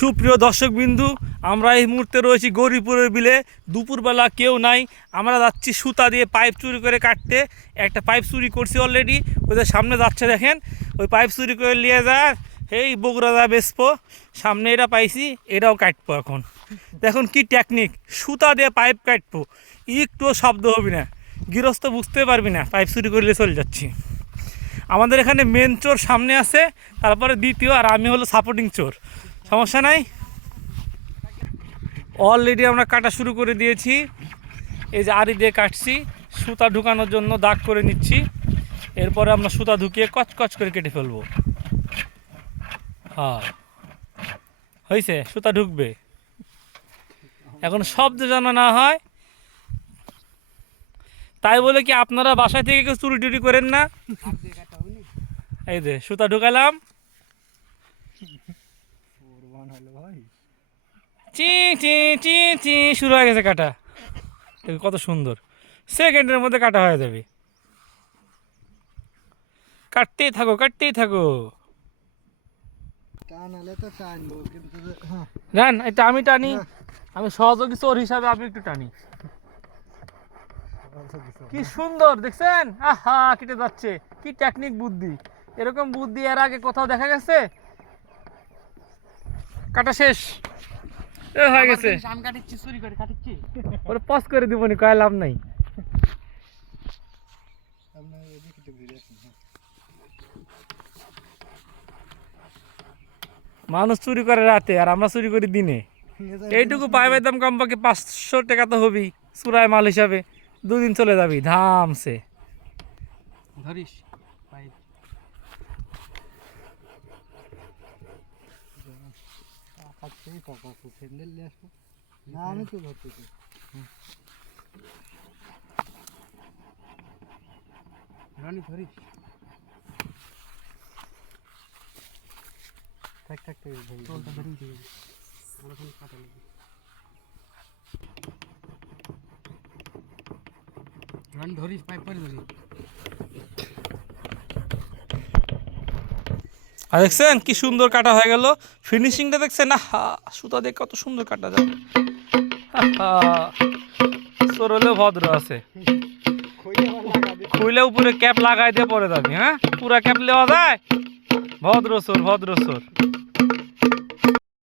সুপ্রিয় দর্শক বিন্দু আমরা এই মুহূর্তে রয়েছি গৌরীপুরের বিলে। দুপুরবেলা কেউ নাই। আমরা যাচ্ছি সুতা দিয়ে পাইপ চুরি করে কাটতে। একটা পাইপ চুরি করছি অলরেডি ওদের সামনে যাচ্ছে দেখেন। ওই পাইপ চুরি করে নিয়ে যায় এই বগুড়া যা বেসবো সামনে এটা পাইছি, এটাও কাটবো এখন। দেখুন কি টেকনিক সুতা দিয়ে পাইপ কাটবো। একটুও শব্দ হবে না। গৃহস্থ বুঝতে পারবি না। পাইপ চুরি করলে চলে যাচ্ছি। আমাদের এখানে মেন চোর সামনে আছে। তারপরে দ্বিতীয় আর আমি হলো সাপোর্টিং চোর। সমস্যা নাই? অলরেডি আমরা কাটা শুরু করে দিয়েছি। এই যে আড়ি দিয়ে কাটছি সুতা ঢুকানোর জন্য দাগ করে নিচ্ছি। এরপরে আমরা সুতা ঢুকিয়ে কচকচ করে কেটে ফেলব। হ্যাঁ। হয়েছে সুতা ঢুকবে। এখন শব্দ যেন না হয় তাই বলে কি আপনারা বাসায় থেকে কেউ চুরি টুরি করেন না? এই যে সুতা ঢুকালাম। চি চি চি চি শুরু হয়ে গেছে কাটা। কত সুন্দর। সেকেন্ডের মধ্যে কাটা হয়ে যাবে। কাটতেই থাকো কাটতেই থাকো। জান এটা আমি টানি। আমি সহযোগী চোর হিসাবে আমি একটু টানি। কি সুন্দর, দেখছেন? আহা, কেটে যাচ্ছে। কি টেকনিক বুদ্ধি। এরকম বুদ্ধি এর আগে কোথাও দেখা গেছে? কাটা শেষ। এ হয়ে গেছে। আমি কাটিচ্ছি চুরি করে কাটিচ্ছি। ওরে পজ করে দিব নি কয় লাভ নাই। এদিকে ঘুরে। মানুষ চুরি করে রাতে আর আমরা চুরি করি দিনে। এইটুকু পাইবের দাম কমপক্ষে পাঁচশো টাকা তো হবি চুরায় মাল হিসাবে। দুদিন চলে যাবি ধামসে। ধরিস ভাই কাটতেই পাকা স্যান্ডেল নিয়ে আসব না আমি তো ধরতেছি রানি ধরিস থাক থাক থাক ধরি। চলটা ধরি ঠিক আছে আমার ওখানে কাটা লাগবে রানি ধরিস পাইপ পরে ধরিস আর দেখছেন কি সুন্দর কাটা হয়ে গেল। ফিনিশিংটা দেখছেন? না হা সুতা দিয়ে কত সুন্দর কাটা যায় সরলে ভদ্র আছে। খুইলে উপরে ক্যাপ লাগাই দিয়ে পরে যাবি হ্যাঁ? পুরা ক্যাপ নেওয়া যায়? ভদ্র সোর ভদ্র সোর